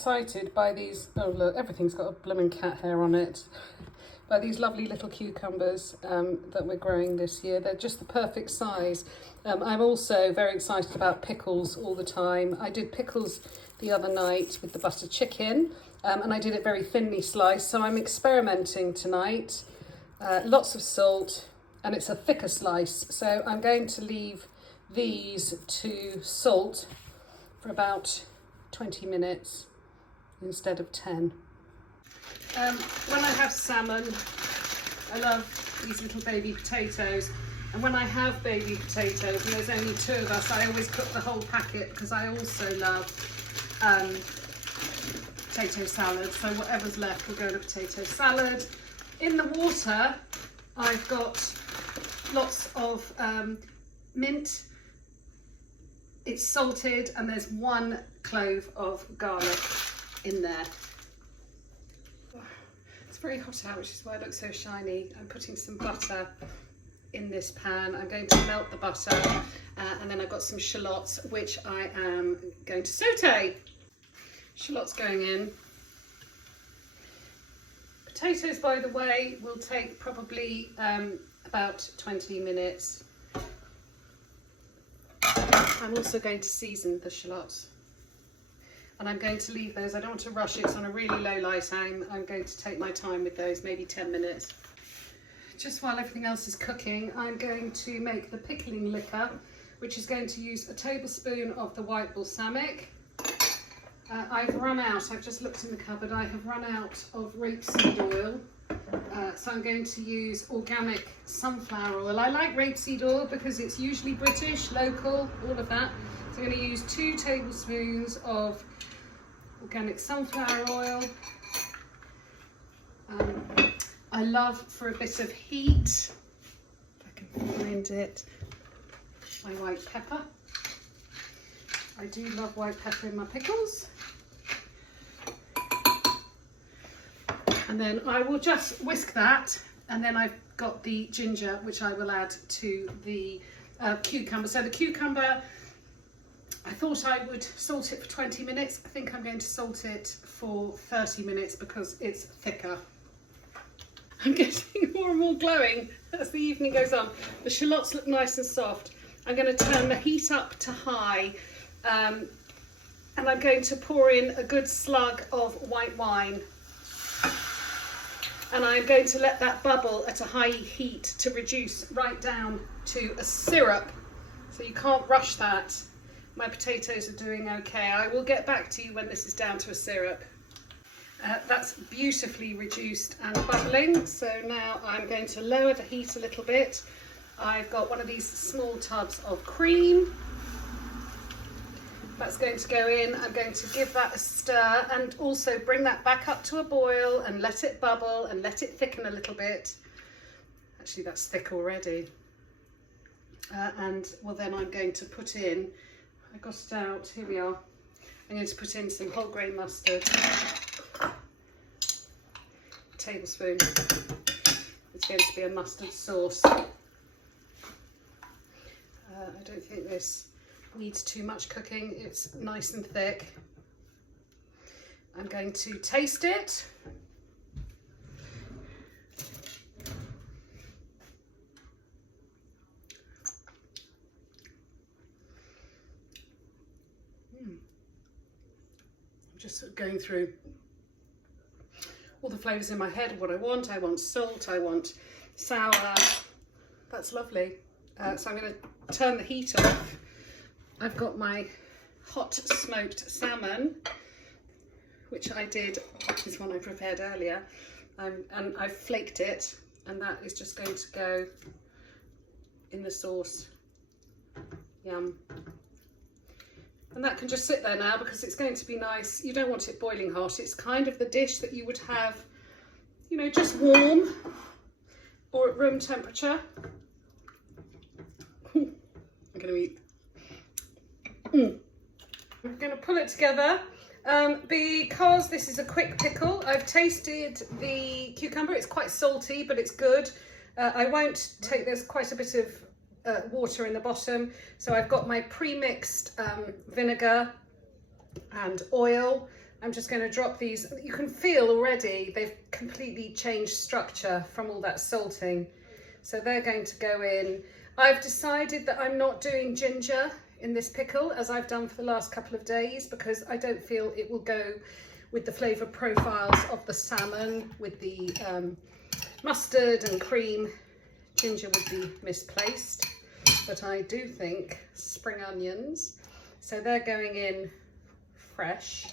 excited by these, oh look, everything's got a blooming cat hair on it, by these lovely little cucumbers that we're growing this year. They're just the perfect size. I'm also very excited about pickles all the time. I did pickles the other night with the butter chicken, and I did it very thinly sliced, so I'm experimenting tonight. Lots of salt, and it's a thicker slice, so I'm going to leave these to salt for about 20 minutes instead of 10. When I have salmon, I love these little baby potatoes, and when I have baby potatoes, and there's only 2 of us, I always cook the whole packet because I also love potato salad, so whatever's left will go in a potato salad. In the water, I've got lots of mint. It's salted, and there's 1 clove of garlic in there. It's very hot out, which is why it looks so shiny. I'm putting some butter in this pan. I'm going to melt the butter, and then I've got some shallots, which I am going to saute. Shallots going in. Potatoes, by the way, will take probably about 20 minutes. I'm also going to season the shallots, and I'm going to leave those. I don't want to rush it. It's on a really low light. I'm going to take my time with those, maybe 10 minutes. Just while everything else is cooking, I'm going to make the pickling liquor, which is going to use a tablespoon of the white balsamic. I've run out, I've just looked in the cupboard, I have run out of rapeseed oil. So I'm going to use organic sunflower oil. I like rapeseed oil because it's usually British, local, all of that. So I'm going to use 2 tablespoons of organic sunflower oil. I love, for a bit of heat, if I can find it, my white pepper. I do love white pepper in my pickles. And then I will just whisk that, and then I've got the ginger, which I will add to the cucumber. So the cucumber, I thought I would salt it for 20 minutes. I think I'm going to salt it for 30 minutes because it's thicker. I'm getting more and more glowing as the evening goes on. The shallots look nice and soft. I'm going to turn the heat up to high, and I'm going to pour in a good slug of white wine. And I'm going to let that bubble at a high heat to reduce right down to a syrup. So you can't rush that. My potatoes are doing okay. I will get back to you when this is down to a syrup. That's beautifully reduced and bubbling. So now I'm going to lower the heat a little bit. I've got one of these small tubs of cream. That's going to go in. I'm going to give that a stir and also bring that back up to a boil and let it bubble and let it thicken a little bit. Actually, that's thick already. And well, then I'm going to put in, I got it out, here we are. I'm going to put in some whole grain mustard. A tablespoon. It's going to be a mustard sauce. I don't think this needs too much cooking. It's nice and thick. I'm going to taste it. I'm just sort of going through all the flavours in my head of what I want. I want salt, I want sour. That's lovely. So I'm going to turn the heat off. I've got my hot smoked salmon, which I did, this one I prepared earlier, and I've flaked it, and that is just going to go in the sauce. Yum. And that can just sit there now because it's going to be nice. You don't want it boiling hot. It's kind of the dish that you would have, you know, just warm or at room temperature. I'm going to eat. I'm going to pull it together because this is a quick pickle. I've tasted the cucumber. It's quite salty, but it's good. I won't take, there's quite a bit of water in the bottom. So I've got my pre-mixed vinegar and oil. I'm just going to drop these. You can feel already they've completely changed structure from all that salting. So they're going to go in. I've decided that I'm not doing ginger in this pickle as I've done for the last couple of days, because I don't feel it will go with the flavour profiles of the salmon, with the mustard and cream. Ginger would be misplaced, but I do think spring onions. So they're going in fresh.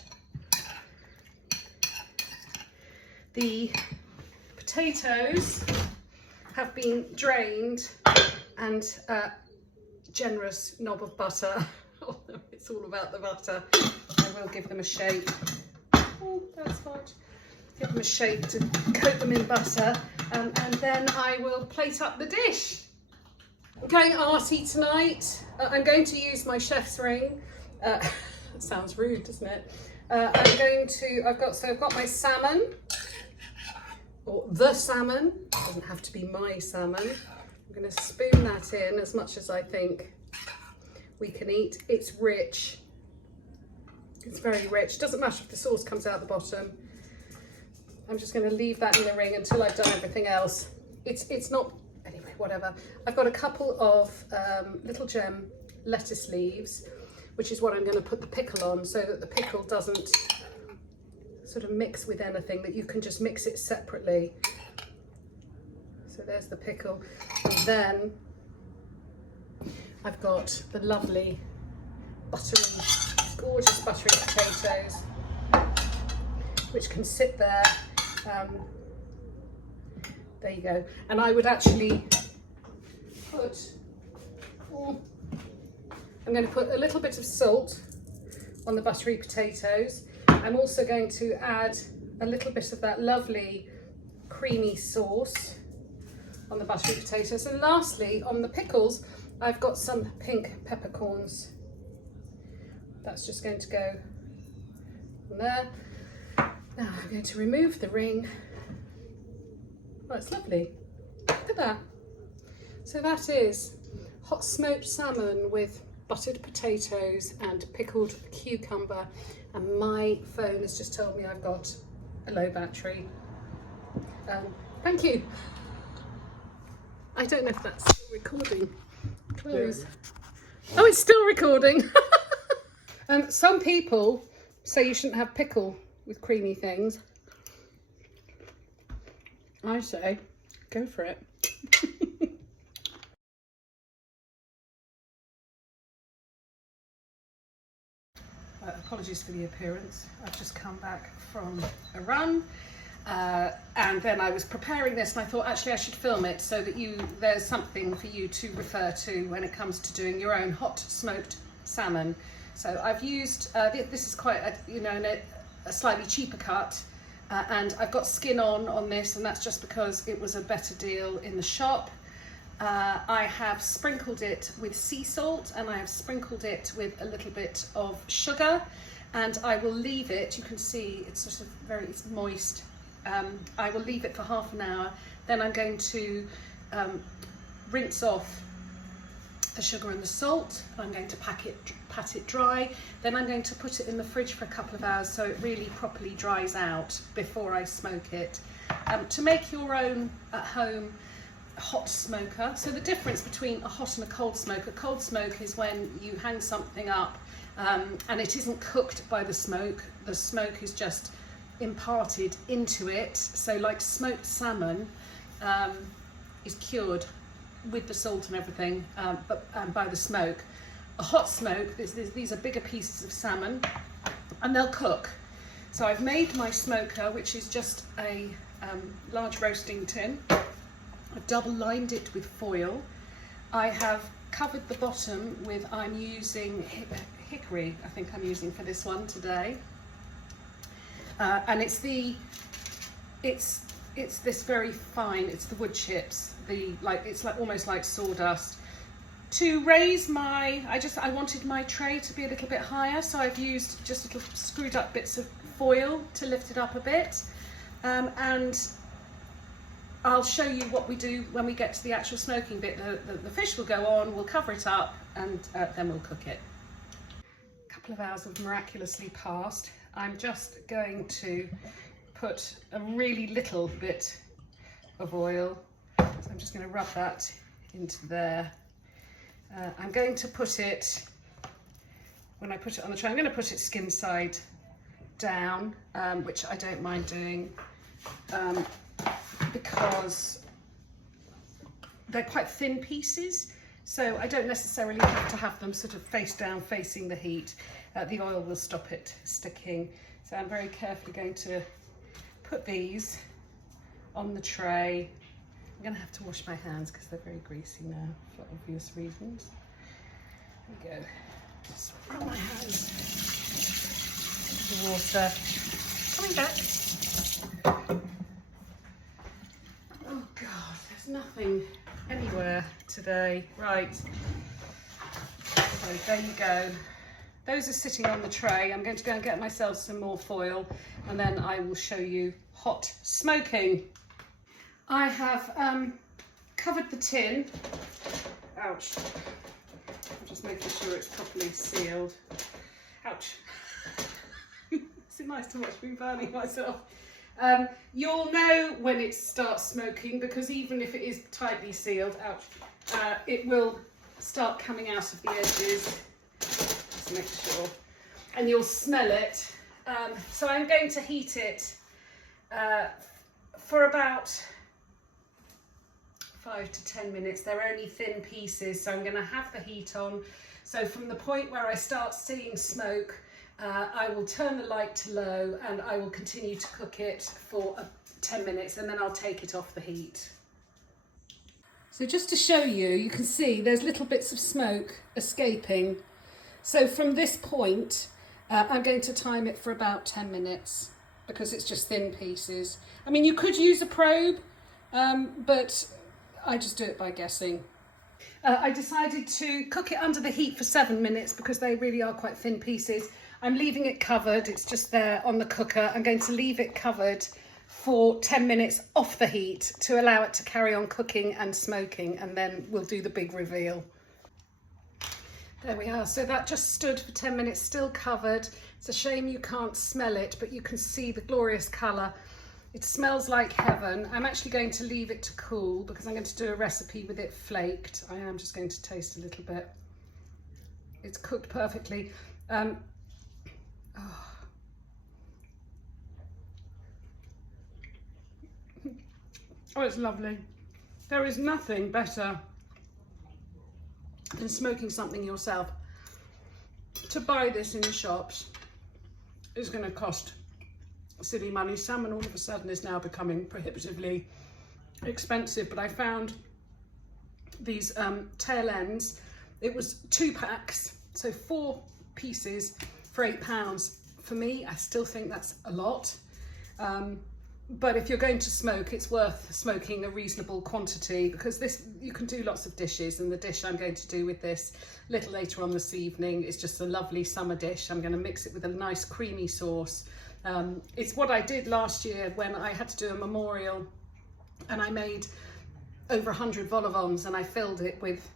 The potatoes have been drained, and a generous knob of butter. Oh, it's all about the butter. I will give them a shake. Oh, that's hot. Give them a shake to coat them in butter, and then I will plate up the dish. I'm going arty tonight. I'm going to use my chef's ring. That sounds rude, doesn't it? I've got my salmon, or the salmon. It doesn't have to be my salmon. I'm going to spoon that in as much as I think we can eat. It's rich. It's very rich. It doesn't matter if the sauce comes out the bottom. I'm just going to leave that in the ring until I've done everything else. It's not, anyway, whatever. I've got a couple of little gem lettuce leaves, which is what I'm going to put the pickle on, so that the pickle doesn't sort of mix with anything, that you can just mix it separately. So there's the pickle. And then I've got the lovely buttery, gorgeous buttery potatoes, which can sit there. There you go. And I would actually put, I'm going to put a little bit of salt on the buttery potatoes. I'm also going to add a little bit of that lovely creamy sauce on the buttery potatoes. And lastly, on the pickles, I've got some pink peppercorns. That's just going to go on there. Now I'm going to remove the ring. Oh, it's lovely. Look at that. So that is hot smoked salmon with buttered potatoes and pickled cucumber. And my phone has just told me I've got a low battery. Thank you. I don't know if that's still recording. Close. Oh, it's still recording. Some people say you shouldn't have pickle with creamy things. I say, go for it. Apologies for the appearance. I've just come back from a run, and then I was preparing this, and I thought actually I should film it so that there's something for you to refer to when it comes to doing your own hot smoked salmon. So I've used this is quite a slightly cheaper cut, and I've got skin on this, and that's just because it was a better deal in the shop. I have sprinkled it with sea salt, and I have sprinkled it with a little bit of sugar, and I will leave it, you can see it's sort of it's moist. I will leave it for half an hour. Then I'm going to rinse off the sugar and the salt. I'm going to pat it dry. Then I'm going to put it in the fridge for a couple of hours so it really properly dries out before I smoke it. To make your own at home hot smoker. So the difference between a hot and a cold smoke is when you hang something up and it isn't cooked by the smoke is just imparted into it. So like smoked salmon is cured with the salt and everything, but by the smoke. A hot smoke, these are bigger pieces of salmon, and they'll cook. So I've made my smoker, which is just a large roasting tin. I've double lined it with foil. I have covered the bottom with, I'm using hickory, I think I'm using for this one today. And it's this very fine, it's the wood chips, it's like almost like sawdust. To raise I wanted my tray to be a little bit higher, so I've used just little screwed up bits of foil to lift it up a bit. And I'll show you what we do when we get to the actual smoking bit. The fish will go on, we'll cover it up, and then we'll cook it. A couple of hours have miraculously passed. I'm just going to put a really little bit of oil. So I'm just going to rub that into there. I'm going to put it, when I put it on the tray, I'm going to put it skin side down, which I don't mind doing because they're quite thin pieces, so I don't necessarily have to have them sort of face down facing the heat. The oil will stop it sticking. So I'm very carefully going to put these on the tray. I'm going to have to wash my hands because they're very greasy now for obvious reasons. There we go. Just rub my hands. The water. Coming back. Oh God, there's nothing anywhere today. Right. So there you go. Those are sitting on the tray. I'm going to go and get myself some more foil and then I will show you hot smoking. I have covered the tin. Ouch. I'm just making sure it's properly sealed. Ouch. Is it nice to watch me burning myself? You'll know when it starts smoking because even if it is tightly sealed, ouch, it will start coming out of the edges. Just make sure. And you'll smell it. So I'm going to heat it for about 5 to 10 minutes. They're only thin pieces, so I'm going to have the heat on. So from the point where I start seeing smoke, I will turn the light to low and I will continue to cook it for 10 minutes and then I'll take it off the heat. So just to show you, you can see there's little bits of smoke escaping. So from this point, I'm going to time it for about 10 minutes because it's just thin pieces. I mean, you could use a probe, but I just do it by guessing. I decided to cook it under the heat for 7 minutes because they really are quite thin pieces. I'm leaving it covered, it's just there on the cooker. I'm going to leave it covered for 10 minutes off the heat to allow it to carry on cooking and smoking, and then we'll do the big reveal. There we are, so that just stood for 10 minutes, still covered. It's a shame you can't smell it, but you can see the glorious colour. It smells like heaven. I'm actually going to leave it to cool because I'm going to do a recipe with it flaked. I am just going to taste a little bit. It's cooked perfectly. Oh, it's lovely. There is nothing better than smoking something yourself. To buy this in the shops is going to cost silly money. Salmon all of a sudden is now becoming prohibitively expensive, but I found these tail ends. It was 2 packs, so 4 pieces for £8. For me, I still think that's a lot. But if you're going to smoke, it's worth smoking a reasonable quantity because this, you can do lots of dishes, and the dish I'm going to do with this a little later on this evening is just a lovely summer dish. I'm going to mix it with a nice creamy sauce. It's what I did last year when I had to do a memorial and I made over 100 vol au vents and I filled it with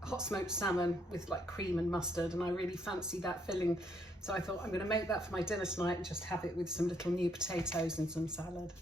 hot smoked salmon with like cream and mustard, and I really fancy that filling. So I thought I'm going to make that for my dinner tonight and just have it with some little new potatoes and some salad.